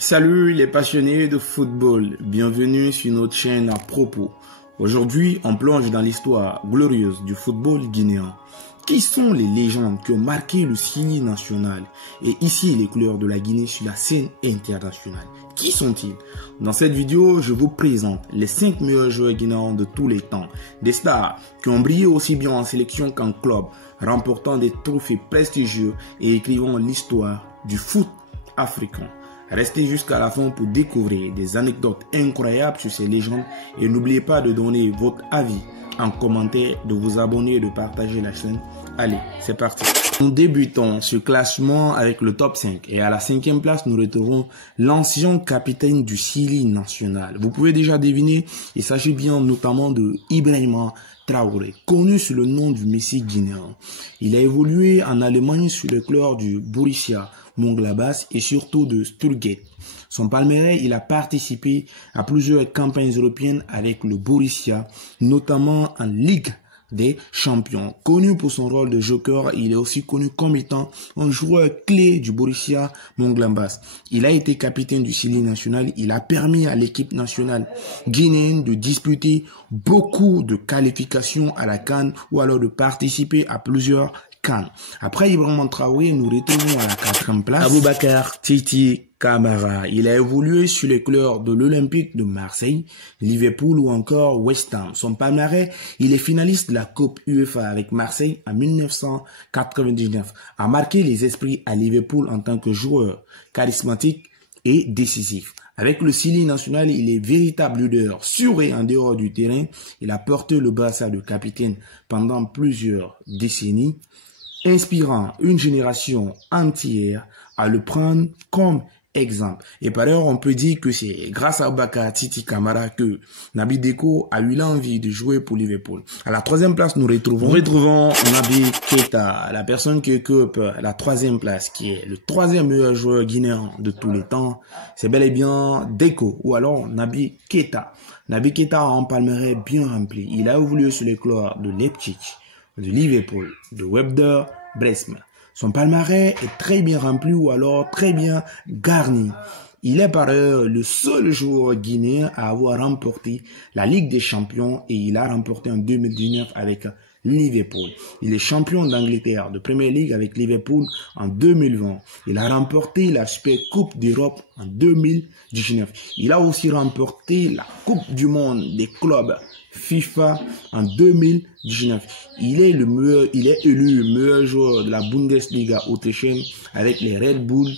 Salut les passionnés de football, bienvenue sur notre chaîne à propos. Aujourd'hui, on plonge dans l'histoire glorieuse du football guinéen. Qui sont les légendes qui ont marqué le signe national et ici les couleurs de la Guinée sur la scène internationale? Qui sont-ils? Dans cette vidéo, je vous présente les 5 meilleurs joueurs guinéens de tous les temps. Des stars qui ont brillé aussi bien en sélection qu'en club, remportant des trophées prestigieux et écrivant l'histoire du foot africain. Restez jusqu'à la fin pour découvrir des anecdotes incroyables sur ces légendes et n'oubliez pas de donner votre avis en commentaire, de vous abonner et de partager la chaîne. Allez, c'est parti. Nous débutons ce classement avec le top 5 et à la 5e place, nous retrouvons l'ancien capitaine du Sili national. Vous pouvez déjà deviner, il s'agit bien notamment de Ibrahima Traoré, connu sous le nom du Messi guinéen. Il a évolué en Allemagne sous le club du Borussia Mönchengladbach et surtout de Stuttgart. Son palmarès, il a participé à plusieurs campagnes européennes avec le Borussia, notamment en Ligue des champions. Connu pour son rôle de joker, il est aussi connu comme étant un joueur clé du Borussia Mönchengladbach. Il a été capitaine du Sili national. Il a permis à l'équipe nationale guinéenne de disputer beaucoup de qualifications à la CAN ou alors de participer à plusieurs CAN. Après Ibrahima Traoré, nous retrouvons à la 4e place Aboubacar Titi Camara. Il a évolué sur les couleurs de l'Olympique de Marseille, Liverpool ou encore West Ham. Son palmarès, il est finaliste de la Coupe UEFA avec Marseille en 1999. A marqué les esprits à Liverpool en tant que joueur charismatique et décisif. Avec le Sili national, il est véritable leader sur et en dehors du terrain. Il a porté le brassard de capitaine pendant plusieurs décennies, inspirant une génération entière à le prendre comme exemple. Et par ailleurs, on peut dire que c'est grâce à Aboubacar Titi Camara que Naby Deko a eu l'envie de jouer pour Liverpool. À la 3e place, nous retrouvons Naby Keita, la personne qui occupe la 3e place, qui est le 3e meilleur joueur guinéen de tous les temps. C'est bel et bien Deko ou alors Naby Keita. Naby Keita a un palmarès bien rempli. Il a évolué sur les clubs de Leipzig, de Liverpool, de Werder Bremen. Son palmarès est très bien rempli ou alors très bien garni. Il est par ailleurs le seul joueur guinéen à avoir remporté la Ligue des Champions et il a remporté en 2019 avec Liverpool. Il est champion d'Angleterre de Premier League avec Liverpool en 2020. Il a remporté la Super Coupe d'Europe en 2019. Il a aussi remporté la Coupe du Monde des clubs FIFA en 2019. Il est élu le meilleur joueur de la Bundesliga autrichienne avec les Red Bull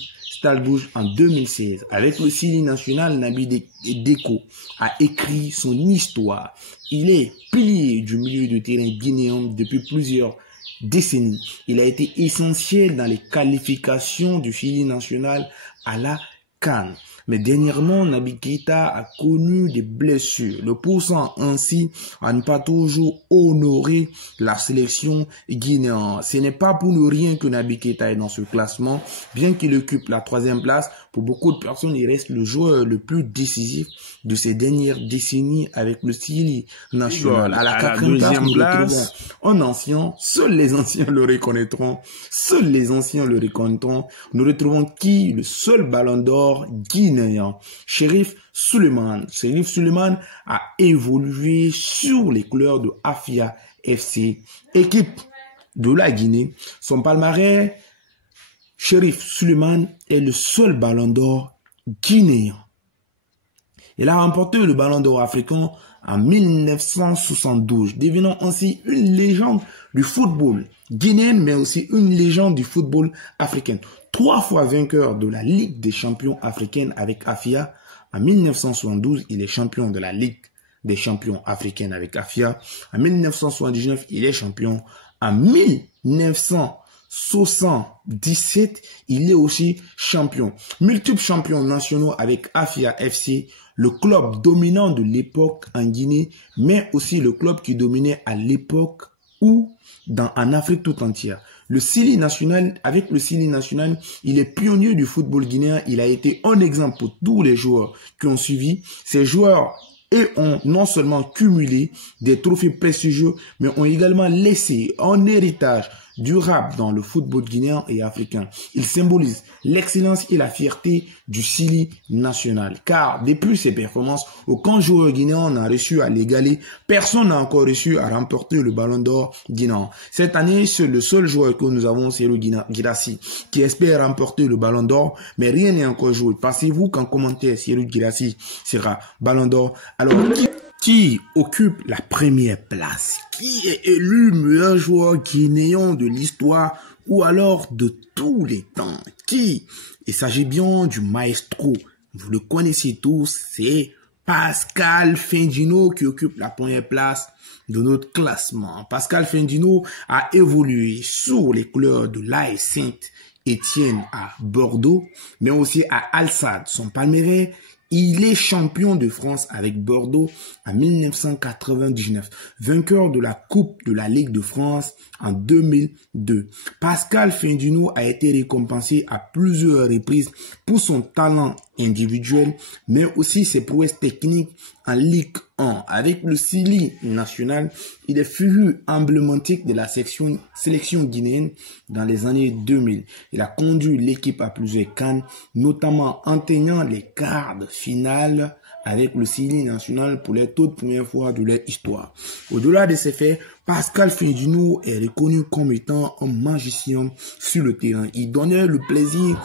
Salzbourg en 2016. Avec le Sili national, Naby Deko a écrit son histoire. Il est pilier du milieu de terrain guinéen depuis plusieurs décennies. Il a été essentiel dans les qualifications du Sili national à la CAN. Mais dernièrement, Naby Keita a connu des blessures, le poussant ainsi à ne pas toujours honorer la sélection guinéenne. Ce n'est pas pour ne rien que Naby Keita est dans ce classement, bien qu'il occupe la 3e place. Pour beaucoup de personnes, il reste le joueur le plus décisif de ces dernières décennies avec le Sili national. À la 4e place, nous retrouvons un ancien, seuls les anciens le reconnaîtront, Nous retrouvons qui? Le seul ballon d'or guinéen, Cherif Souleymane. Cherif Souleymane a évolué sur les couleurs de Afia FC, équipe de la Guinée. Son palmarès, Cherif Souleymane est le seul ballon d'or guinéen. Il a remporté le ballon d'or africain en 1972, devenant ainsi une légende du football guinéen, mais aussi une légende du football africain. 3 fois vainqueur de la Ligue des champions africaine avec Afia. En 1972, il est champion de la Ligue des champions africaine avec Afia. En 1979, il est champion. En 1977, il est aussi champion. Multiples champions nationaux avec Afia FC, le club dominant de l'époque en Guinée, mais aussi le club qui dominait à l'époque ou en Afrique tout entière. Avec le Sili national, il est pionnier du football guinéen. Il a été un exemple pour tous les joueurs qui ont suivi. Ces joueurs ont non seulement cumulé des trophées prestigieux, mais ont également laissé en héritage durable dans le football guinéen et africain. Il symbolise l'excellence et la fierté du Sili national. Car depuis ses performances, aucun joueur guinéen n'a réussi à l'égaler. Personne n'a encore réussi à remporter le ballon d'or guinéen. Cette année, c'est le seul joueur que nous avons, c'est le Guirassy, qui espère remporter le ballon d'or, mais rien n'est encore joué. Pensez-vous qu'en commentaire, si le Guirassy sera ballon d'or? Alors, qui occupe la première place? Qui est élu meilleur joueur guinéen de l'histoire ou alors de tous les temps? Qui? Il s'agit bien du maestro. Vous le connaissez tous, c'est Pascal Fendino qui occupe la première place de notre classement. Pascal Fendino a évolué sous les couleurs de l'AS Saint-Étienne à Bordeaux, mais aussi à Al Sadd. Son palmarès, il est champion de France avec Bordeaux en 1999, vainqueur de la Coupe de la Ligue de France en 2002. Pascal Fendino a été récompensé à plusieurs reprises pour son talent individuel, mais aussi ses prouesses techniques en Ligue 1. Avec le Sili national, il est figure emblématique de la sélection guinéenne dans les années 2000. Il a conduit l'équipe à plusieurs CAN, notamment en atteignant les quarts de finale avec le Sili national pour les toutes premières fois de leur histoire. Au-delà de ces faits, Pascal Fendino est reconnu comme étant un magicien sur le terrain. Il donnait le plaisir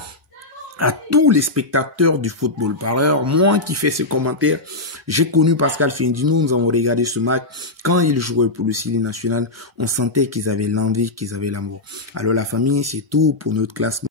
à tous les spectateurs du football. Par ailleurs, moi qui fais ce commentaire, j'ai connu Pascal Fendino, nous avons regardé ce match. Quand il jouait pour le Sili national, on sentait qu'ils avaient l'envie, qu'ils avaient l'amour. Alors la famille, c'est tout pour notre classement.